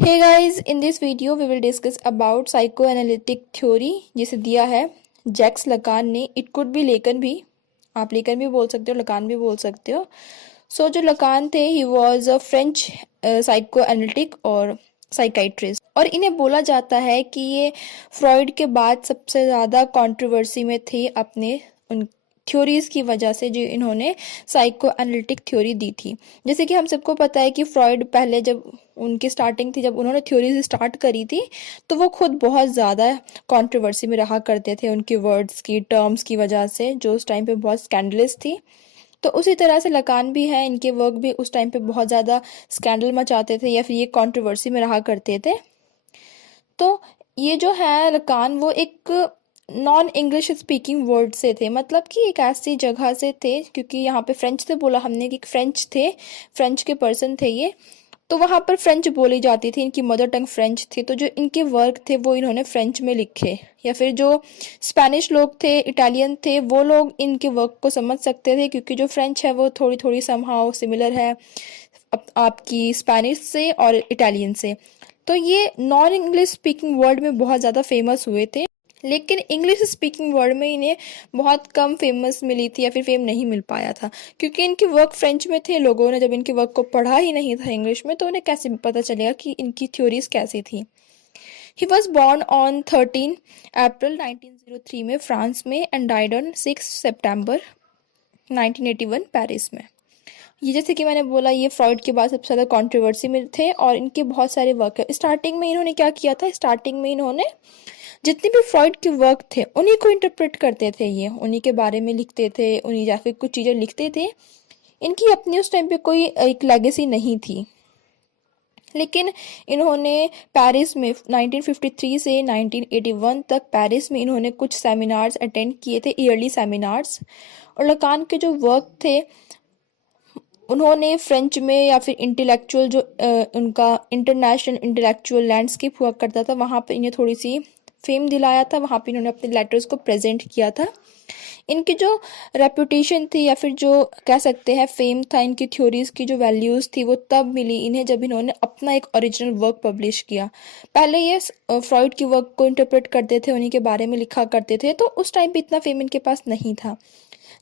Hey guys, in this video we will discuss about psychoanalytic theory जिसे दिया है Jacques Lacan ने। It could be लेकन भी, आप लेकन भी बोल सकते हो, लकान भी बोल सकते हो। जो लकान थे he was a French psychoanalytic और साइकाइट्रिस्ट, और इन्हें बोला जाता है कि ये फ्रॉइड के बाद सबसे ज़्यादा कंट्रोवर्सी में थे अपने उन थ्योरीज की वजह से जो इन्होंने साइको एनालिटिक थ्योरी दी थी। जैसे कि हम सबको पता है कि फ्रॉइड पहले जब उनकी स्टार्टिंग थी, जब उन्होंने थ्योरीज स्टार्ट करी थी, तो वो खुद बहुत ज़्यादा कंट्रोवर्सी में रहा करते थे उनके वर्ड्स की, टर्म्स की वजह से, जो उस टाइम पे बहुत स्कैंडलस थी। तो उसी तरह से लकान भी है, इनके वर्क भी उस टाइम पे बहुत ज़्यादा स्कैंडल मचाते थे या फिर ये कंट्रोवर्सी में रहा करते थे। तो ये जो है लकान, वो एक नॉन इंग्लिश स्पीकिंग वर्ड से थे, मतलब कि एक ऐसी जगह से थे, क्योंकि यहाँ पे फ्रेंच से बोला हमने कि फ्रेंच थे, फ्रेंच के पर्सन थे ये। तो वहाँ पर फ्रेंच बोली जाती थी, इनकी मदर टंग फ्रेंच थी, तो जो इनके वर्क थे वो इन्होंने फ्रेंच में लिखे। या फिर जो स्पेनिश लोग थे, इटालियन थे, वो लोग इनके वर्क को समझ सकते थे, क्योंकि जो फ्रेंच है वो थोड़ी थोड़ी समहाउ सिमिलर है आपकी स्पेनिश से और इटालियन से। तो ये नॉन इंग्लिश स्पीकिंग वर्ल्ड में बहुत ज़्यादा फेमस हुए थे, लेकिन इंग्लिश स्पीकिंग वर्ल्ड में इन्हें बहुत कम फेमस मिली थी या फिर फेम नहीं मिल पाया था, क्योंकि इनके वर्क फ्रेंच में थे। लोगों ने जब इनके वर्क को पढ़ा ही नहीं था इंग्लिश में, तो उन्हें कैसे पता चलेगा कि इनकी थ्योरीज कैसी थी। ही वॉज बॉर्न ऑन 13 अप्रैल 1903 में फ्रांस में, and died on 6 September 1981 Paris में। ये जैसे कि मैंने बोला, ये फ्रॉइड के बाद सबसे ज़्यादा कंट्रोवर्सी में थे और इनके बहुत सारे वर्क है। स्टार्टिंग में इन्होंने क्या किया था, स्टार्टिंग में इन्होंने जितने भी फ्रॉइड के वर्क थे उन्हीं को इंटरप्रेट करते थे, ये उन्हीं के बारे में लिखते थे, उन्हीं या फिर कुछ चीज़ें लिखते थे। इनकी अपनी उस टाइम पे कोई एक लेगेसी नहीं थी। लेकिन इन्होंने पेरिस में 1953 से 1981 तक पेरिस में इन्होंने कुछ सेमिनार्स अटेंड किए थे, ईयरली सेमिनार्स। और लकान के जो वर्क थे, उन्होंने फ्रेंच में या फिर इंटेलेक्चुअल जो उनका इंटरनेशनल इंटेलेक्चुअल लैंडस्केप हुआ करता था, वहाँ पे इन्हें थोड़ी सी फेम दिलाया था। वहाँ पे इन्होंने अपने लेटर्स को प्रेजेंट किया था। इनकी जो रेपुटेशन थी या फिर जो कह सकते हैं फेम था, इनकी थ्योरीज की जो वैल्यूज़ थी, वो तब मिली इन्हें जब इन्होंने अपना एक ओरिजिनल वर्क पब्लिश किया। पहले ये फ्रॉइड की वर्क को इंटरप्रेट करते थे, उन्हीं के बारे में लिखा करते थे, तो उस टाइम पे इतना फेम इनके पास नहीं था।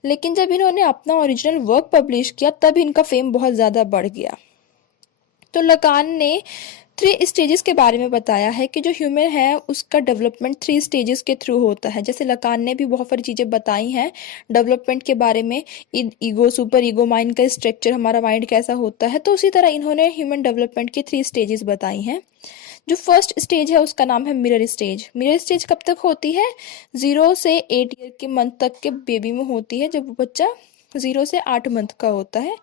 लेकिन जब इन्होंने अपना ओरिजिनल वर्क पब्लिश किया, तब इनका फेम बहुत ज़्यादा बढ़ गया। तो लकान ने 3 स्टेजेस के बारे में बताया है कि जो ह्यूमन है उसका डेवलपमेंट 3 स्टेजेस के थ्रू होता है। जैसे लकान ने भी बहुत सारी चीज़ें बताई हैं डेवलपमेंट के बारे में, ईगो, सुपर ईगो, माइंड का स्ट्रक्चर, हमारा माइंड कैसा होता है। तो उसी तरह इन्होंने ह्यूमन डेवलपमेंट की 3 स्टेजेस बताई हैं। जो फर्स्ट स्टेज है उसका नाम है मिरर स्टेज। मिरर स्टेज कब तक होती है, 0 से 8 ईयर के मंथ तक के बेबी में होती है, जब बच्चा 0 से 8 मंथ का होता है।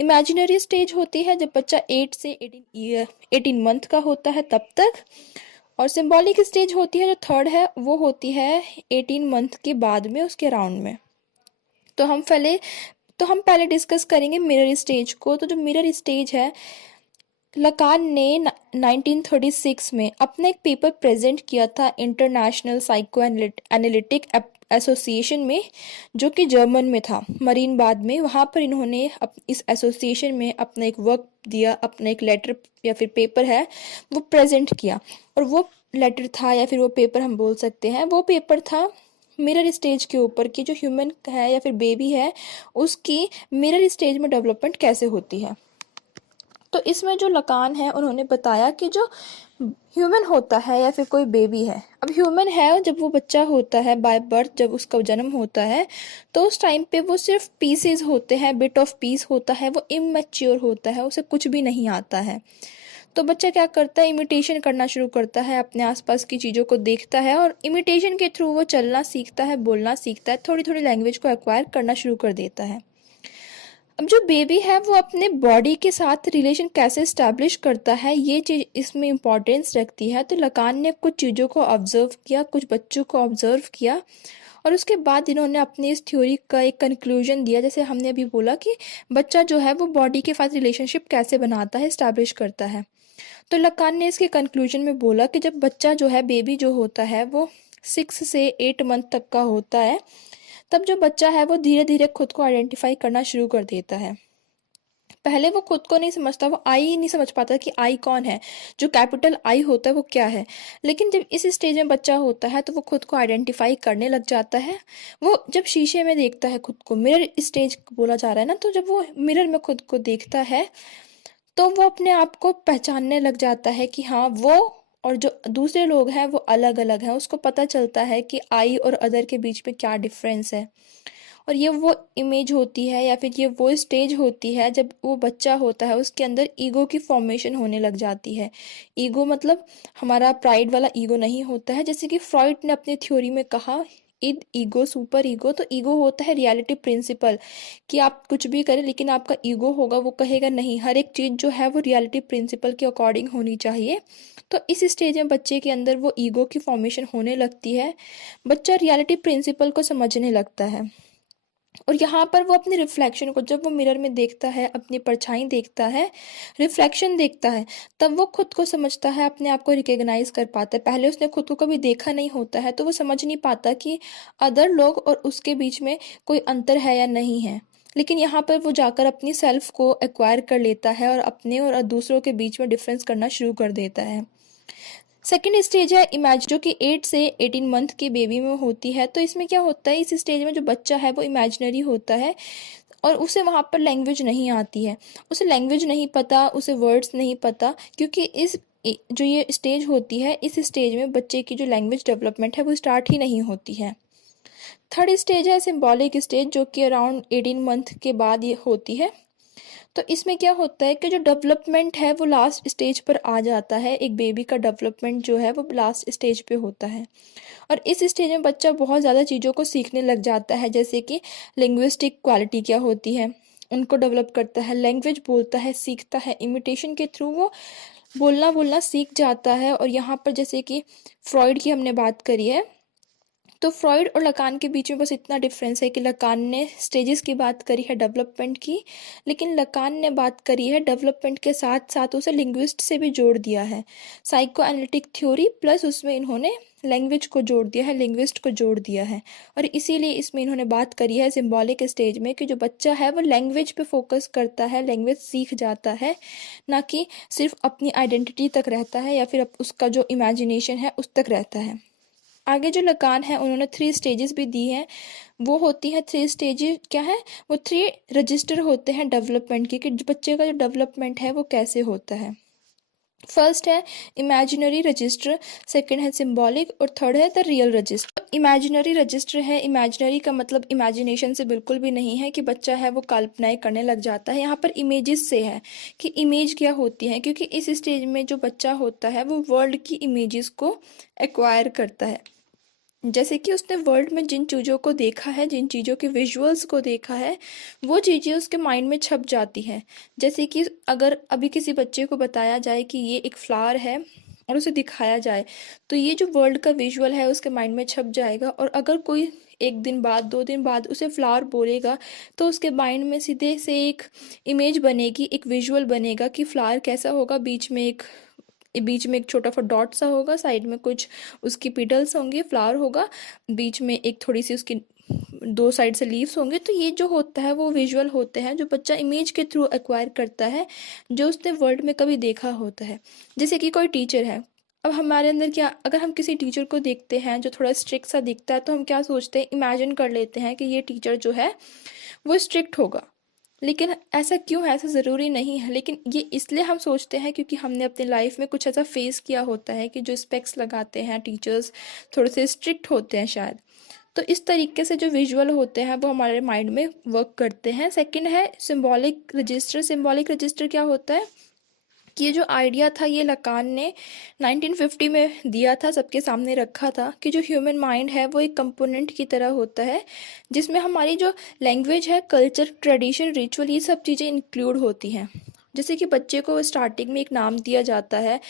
इमेजिनरी स्टेज होती है जब बच्चा 8 से 18 मंथ का होता है, तब तक। और सिंबॉलिक स्टेज होती है जो थर्ड है, वो होती है 18 मंथ के बाद में, उसके राउंड में। तो हम पहले डिस्कस करेंगे मिरर स्टेज को। तो जो मिरर स्टेज है, लकान ने 1936 में अपना एक पेपर प्रेजेंट किया था इंटरनेशनल साइको एनालिटिक एसोसिएशन में, जो कि जर्मन में था, मरीन बाद में। वहाँ पर इन्होंने इस एसोसिएशन में अपना एक वर्क दिया, अपना एक लेटर या फिर पेपर है वो प्रेजेंट किया। और वो लेटर था या फिर वो पेपर हम बोल सकते हैं, वो पेपर था मिरर स्टेज के ऊपर कि जो ह्यूमन है या फिर बेबी है, उसकी मिरर स्टेज में डेवलपमेंट कैसे होती है। तो इसमें जो लकान है उन्होंने बताया कि जो ह्यूमन होता है या फिर कोई बेबी है, अब ह्यूमन है, जब वो बच्चा होता है बाय बर्थ, जब उसका जन्म होता है, तो उस टाइम पे वो सिर्फ पीसेस होते हैं, बिट ऑफ पीस होता है, वो इमैच्योर होता है, उसे कुछ भी नहीं आता है। तो बच्चा क्या करता है, इमिटेशन करना शुरू करता है, अपने आसपास की चीज़ों को देखता है और इमिटेशन के थ्रू वो चलना सीखता है, बोलना सीखता है, थोड़ी थोड़ी लैंग्वेज को एक्वायर करना शुरू कर देता है। अब जो बेबी है वो अपने बॉडी के साथ रिलेशन कैसे इस्टेब्लिश करता है, ये चीज़ इसमें इम्पोर्टेंस रखती है। तो लकान ने कुछ चीज़ों को ऑब्जर्व किया, कुछ बच्चों को ऑब्जर्व किया, और उसके बाद इन्होंने अपनी इस थ्योरी का एक कंक्लूजन दिया। जैसे हमने अभी बोला कि बच्चा जो है वो बॉडी के साथ रिलेशनशिप कैसे बनाता है, इस्टेब्लिश करता है। तो लकान ने इसके कंक्लूजन में बोला कि जब बच्चा जो है, बेबी जो होता है, वो 6 से 8 मंथ तक का होता है, तब जो बच्चा है वो धीरे धीरे खुद को आइडेंटिफाई करना शुरू कर देता है। पहले वो खुद को नहीं समझता, वो आई ही नहीं समझ पाता कि आई कौन है, जो कैपिटल आई होता है वो क्या है। लेकिन जब इस स्टेज में बच्चा होता है तो वो खुद को आइडेंटिफाई करने लग जाता है। वो जब शीशे में देखता है खुद को, मिरर स्टेज बोला जा रहा है ना, तो जब वो मिरर में खुद को देखता है तो वो अपने आप को पहचानने लग जाता है कि हाँ, वो और जो दूसरे लोग हैं वो अलग अलग हैं। उसको पता चलता है कि आई और अदर के बीच में क्या डिफरेंस है। और ये वो इमेज होती है या फिर ये वो स्टेज होती है जब वो बच्चा होता है, उसके अंदर ईगो की फॉर्मेशन होने लग जाती है। ईगो मतलब हमारा प्राइड वाला ईगो नहीं होता है, जैसे कि फ्रॉइड ने अपनी थ्योरी में कहा, id ईगो सुपर ईगो। तो ईगो होता है रियलिटी प्रिंसिपल, कि आप कुछ भी करें लेकिन आपका ईगो होगा, वो कहेगा नहीं, हर एक चीज़ जो है वो रियलिटी प्रिंसिपल के अकॉर्डिंग होनी चाहिए। तो इस स्टेज में बच्चे के अंदर वो ईगो की फॉर्मेशन होने लगती है, बच्चा रियलिटी प्रिंसिपल को समझने लगता है। और यहाँ पर वो अपने रिफ्लेक्शन को, जब वो मिरर में देखता है, अपनी परछाई देखता है, रिफ्लेक्शन देखता है, तब वो खुद को समझता है, अपने आप को रिकॉग्नाइज कर पाता है। पहले उसने खुद को कभी देखा नहीं होता है तो वो समझ नहीं पाता कि अदर लोग और उसके बीच में कोई अंतर है या नहीं है। लेकिन यहाँ पर वो जाकर अपनी सेल्फ को एक्वायर कर लेता है और अपने और दूसरों के बीच में डिफरेंस करना शुरू कर देता है। सेकेंड स्टेज है इमेज, जो कि 8 से 18 मंथ की बेबी में होती है। तो इसमें क्या होता है, इस स्टेज में जो बच्चा है वो इमेजिनरी होता है और उसे वहाँ पर लैंग्वेज नहीं आती है, उसे लैंग्वेज नहीं पता, उसे वर्ड्स नहीं पता, क्योंकि जो ये स्टेज होती है, इस स्टेज में बच्चे की जो लैंग्वेज डेवलपमेंट है वो स्टार्ट ही नहीं होती है। थर्ड स्टेज है सिंबॉलिक स्टेज, जो कि अराउंड 18 मंथ के बाद ये होती है। तो इसमें क्या होता है कि जो डेवलपमेंट है वो लास्ट स्टेज पर आ जाता है। एक बेबी का डेवलपमेंट जो है वो लास्ट स्टेज पे होता है और इस स्टेज में बच्चा बहुत ज़्यादा चीज़ों को सीखने लग जाता है, जैसे कि लिंग्विस्टिक क्वालिटी क्या होती है उनको डेवलप करता है, लैंग्वेज बोलता है, सीखता है, इमिटेशन के थ्रू वो बोलना सीख जाता है। और यहाँ पर जैसे कि फ्रॉइड की हमने बात करी है, तो फ्रॉइड और लकान के बीच में बस इतना डिफरेंस है कि लकान ने स्टेजेस की बात करी है डेवलपमेंट की, लेकिन लकान ने बात करी है डेवलपमेंट के साथ साथ उसे लिंग्विस्ट से भी जोड़ दिया है। साइको एनालिटिक थ्योरी प्लस उसमें इन्होंने लैंग्वेज को जोड़ दिया है, लिंग्विस्ट को जोड़ दिया है। और इसीलिए इसमें इन्होंने बात करी है सिंबॉलिक स्टेज में कि जो बच्चा है वो लैंग्वेज पे फोकस करता है, लैंग्वेज सीख जाता है, ना कि सिर्फ अपनी आइडेंटिटी तक रहता है या फिर उसका जो इमेजिनेशन है उस तक रहता है। आगे जो लकान है उन्होंने 3 स्टेजेस भी दी हैं। वो होती है 3 स्टेजेस क्या है, वो 3 रजिस्टर होते हैं डेवलपमेंट के, कि बच्चे का जो डेवलपमेंट है वो कैसे होता है। फर्स्ट है इमेजिनरी रजिस्टर, सेकंड है सिंबॉलिक और थर्ड है the real register. Imaginary register है, इमेजिनरी का मतलब इमेजिनेशन से बिल्कुल भी नहीं है कि बच्चा है वो कल्पनाएं करने लग जाता है। यहाँ पर इमेजेस से है कि इमेज क्या होती है, क्योंकि इस स्टेज में जो बच्चा होता है वो वर्ल्ड की इमेजेस को एक्वायर करता है। जैसे कि उसने वर्ल्ड में जिन चीज़ों को देखा है, जिन चीज़ों के विजुअल्स को देखा है, वो चीज़ें उसके माइंड में छप जाती हैं। जैसे कि अगर अभी किसी बच्चे को बताया जाए कि ये एक फ्लावर है और उसे दिखाया जाए, तो ये जो वर्ल्ड का विजुअल है उसके माइंड में छप जाएगा। और अगर कोई 1 दिन बाद 2 दिन बाद उसे फ्लावर बोलेगा तो उसके माइंड में सीधे से एक इमेज बनेगी, एक विजुअल बनेगा कि फ्लावर कैसा होगा, बीच में एक छोटा सा डॉट सा होगा, साइड में कुछ उसकी पिटल्स होंगे, फ्लावर होगा, बीच में एक थोड़ी सी उसकी 2 साइड से लीव्स होंगे। तो ये जो होता है वो विजुअल होते हैं जो बच्चा इमेज के थ्रू एक्वायर करता है, जो उसने वर्ल्ड में कभी देखा होता है। जैसे कि कोई टीचर है, अब हमारे अंदर क्या, अगर हम किसी टीचर को देखते हैं जो थोड़ा स्ट्रिक्ट सा दिखता है तो हम क्या सोचते हैं, इमेजिन कर लेते हैं कि ये टीचर जो है वो स्ट्रिक्ट होगा। लेकिन ऐसा क्यों है, ऐसा ज़रूरी नहीं है, लेकिन ये इसलिए हम सोचते हैं क्योंकि हमने अपनी लाइफ में कुछ ऐसा फेस किया होता है कि जो स्पेक्स लगाते हैं टीचर्स थोड़े से स्ट्रिक्ट होते हैं शायद। तो इस तरीके से जो विजुअल होते हैं वो हमारे माइंड में वर्क करते हैं। सेकंड है सिंबॉलिक रजिस्टर। सिंबॉलिक रजिस्टर क्या होता है कि ये जो आइडिया था ये लकान ने 1950 में दिया था, सबके सामने रखा था कि जो ह्यूमन माइंड है वो एक कंपोनेंट की तरह होता है, जिसमें हमारी जो लैंग्वेज है, कल्चर, ट्रेडिशन, रिचुअल, ये सब चीज़ें इंक्लूड होती हैं। जैसे कि बच्चे को स्टार्टिंग में एक नाम दिया जाता है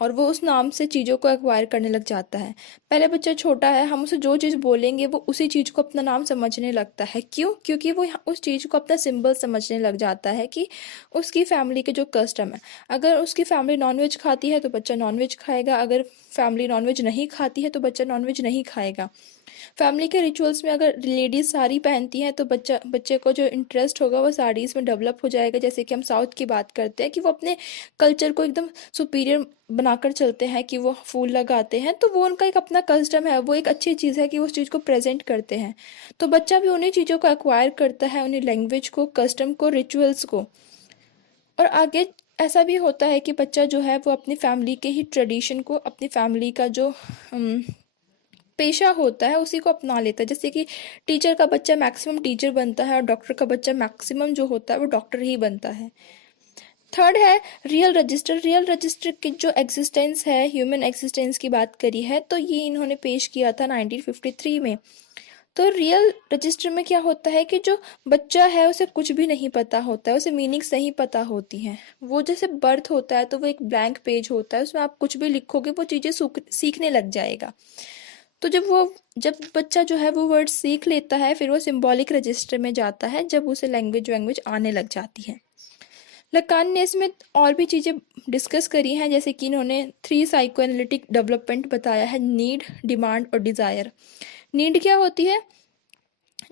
और वो उस नाम से चीज़ों को एक्वायर करने लग जाता है। पहले बच्चा छोटा है, हम उसे जो चीज़ बोलेंगे वो उसी चीज़ को अपना नाम समझने लगता है। क्यों? क्योंकि वो उस चीज़ को अपना सिंबल समझने लग जाता है कि उसकी फैमिली के जो कस्टम है। अगर उसकी फैमिली नॉनवेज खाती है तो बच्चा नॉनवेज खाएगा, अगर फैमिली नॉनवेज नहीं खाती है तो बच्चा नॉनवेज नहीं खाएगा। फैमिली के रिचुअल्स में अगर लेडीज साड़ी पहनती हैं तो बच्चे को जो इंटरेस्ट होगा वो साड़ीज़ में डेवलप हो जाएगा। जैसे कि हम साउथ की बात करते हैं कि वो अपने कल्चर को एकदम सुपीरियर बनाकर चलते हैं, कि वो फूल लगाते हैं, तो वो उनका एक अपना कस्टम है, वो एक अच्छी चीज़ है कि वो उस चीज़ को प्रेजेंट करते हैं। तो बच्चा भी उन्हीं चीज़ों को एक्वायर करता है, उन्हीं लैंग्वेज को, कस्टम को, रिचुअल्स को। और आगे ऐसा भी होता है कि बच्चा जो है वो अपनी फैमिली के ही ट्रेडिशन को, अपनी फैमिली का जो पेशा होता है उसी को अपना लेता है। जैसे कि टीचर का बच्चा मैक्सिमम टीचर बनता है और डॉक्टर का बच्चा मैक्सिमम जो होता है वो डॉक्टर ही बनता है। थर्ड है रियल रजिस्टर। रियल रजिस्टर की जो एग्जिस्टेंस है, ह्यूमन एग्जिस्टेंस की बात करी है, तो ये इन्होंने पेश किया था 1953 में। तो रियल रजिस्टर में क्या होता है कि जो बच्चा है उसे कुछ भी नहीं पता होता है, उसे मीनिंग्स नहीं पता होती हैं। वो जैसे बर्थ होता है तो वो एक ब्लैंक पेज होता है, उसमें आप कुछ भी लिखोगे वो चीज़ें सीखने लग जाएगा। तो जब बच्चा जो है वो वर्ड सीख लेता है, फिर वो सिंबॉलिक रजिस्टर में जाता है, जब उसे लैंग्वेज आने लग जाती है। लकान ने इसमें और भी चीज़ें डिस्कस करी हैं, जैसे कि इन्होंने 3 साइको एनालिटिक डेवलपमेंट बताया है, नीड, डिमांड और डिज़ायर। नीड क्या होती है?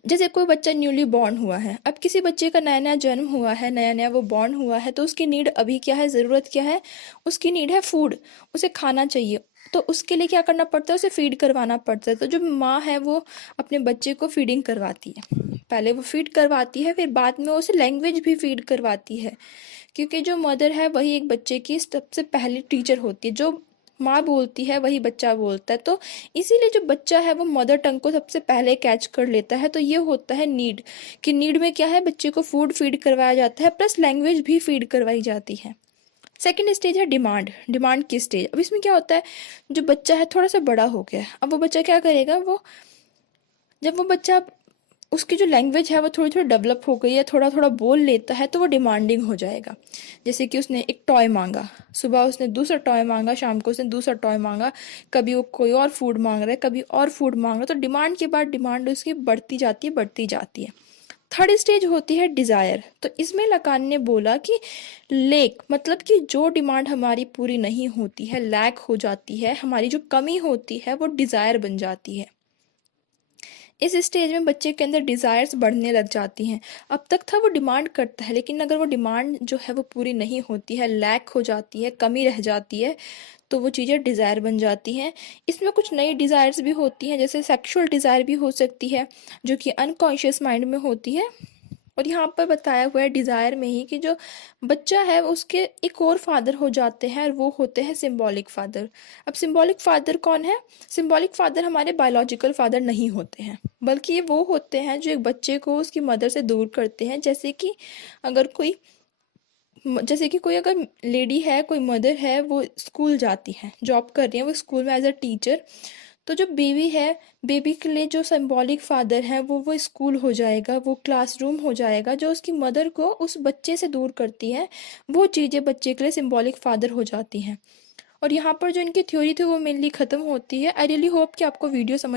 जैसे कोई बच्चा न्यूली बॉर्न हुआ है, अब किसी बच्चे का नया नया जन्म हुआ है, नया नया वो बॉर्न हुआ है, तो उसकी नीड अभी क्या है, ज़रूरत क्या है? उसकी नीड है फूड, उसे खाना चाहिए। तो उसके लिए क्या करना पड़ता है? उसे फीड करवाना पड़ता है। तो जो माँ है वो अपने बच्चे को फीडिंग करवाती है, पहले वो फीड करवाती है, फिर बाद में उसे लैंग्वेज भी फीड करवाती है, क्योंकि जो मदर है वही एक बच्चे की सबसे पहली टीचर होती है। जो माँ बोलती है वही बच्चा बोलता है, तो इसीलिए जो बच्चा है वो मदर टंग को सबसे पहले कैच कर लेता है। तो ये होता है नीड, कि नीड में क्या है, बच्चे को फूड फीड करवाया जाता है, प्लस लैंग्वेज भी फीड करवाई जाती है। सेकेंड स्टेज है डिमांड। डिमांड की स्टेज, अब इसमें क्या होता है, जो बच्चा है थोड़ा सा बड़ा हो गया, अब वो बच्चा क्या करेगा, जब वो बच्चा, उसकी जो लैंग्वेज है वो थोड़ी थोड़ी डेवलप हो गई है, थोड़ा थोड़ा बोल लेता है, तो वो डिमांडिंग हो जाएगा। जैसे कि उसने एक टॉय मांगा, सुबह उसने दूसरा टॉय मांगा, शाम को उसने दूसरा टॉय मांगा, कभी वो कोई और फूड मांग रहा है, कभी और फूड मांग रहा है, तो डिमांड के बाद डिमांड उसकी बढ़ती जाती है, बढ़ती जाती है। थर्ड स्टेज होती है डिज़ायर। तो इसमें लकान ने बोला कि लेक, मतलब कि जो डिमांड हमारी पूरी नहीं होती है, लैक हो जाती है, हमारी जो कमी होती है वो डिज़ायर बन जाती है। इस स्टेज में बच्चे के अंदर डिज़ायर्स बढ़ने लग जाती हैं। अब तक था वो डिमांड करता है, लेकिन अगर वो डिमांड जो है वो पूरी नहीं होती है, लैक हो जाती है, कमी रह जाती है, तो वो चीज़ें डिज़ायर बन जाती हैं। इसमें कुछ नई डिज़ायर्स भी होती हैं, जैसे सेक्सुअल डिज़ायर भी हो सकती है, जो कि अनकॉन्शियस माइंड में होती है। और यहाँ पर बताया हुआ है डिज़ायर में ही कि जो बच्चा है उसके एक और फादर हो जाते हैं, और वो होते हैं सिंबॉलिक फादर। अब सिंबॉलिक फादर कौन है? सिंबॉलिक फादर हमारे बायोलॉजिकल फादर नहीं होते हैं, बल्कि ये वो होते हैं जो एक बच्चे को उसकी मदर से दूर करते हैं। जैसे कि कोई अगर लेडी है, कोई मदर है, वो स्कूल जाती है, जॉब कर रही है, वो स्कूल में एज अ टीचर, तो जो बेबी है, बेबी के लिए जो सिंबॉलिक फादर है वो स्कूल हो जाएगा, वो क्लासरूम हो जाएगा, जो उसकी मदर को उस बच्चे से दूर करती है, वो चीज़ें बच्चे के लिए सिंबॉलिक फादर हो जाती हैं। और यहाँ पर जो इनकी थ्योरी थी वो मेनली ख़त्म होती है। आई रियली होप कि आपको वीडियो समझ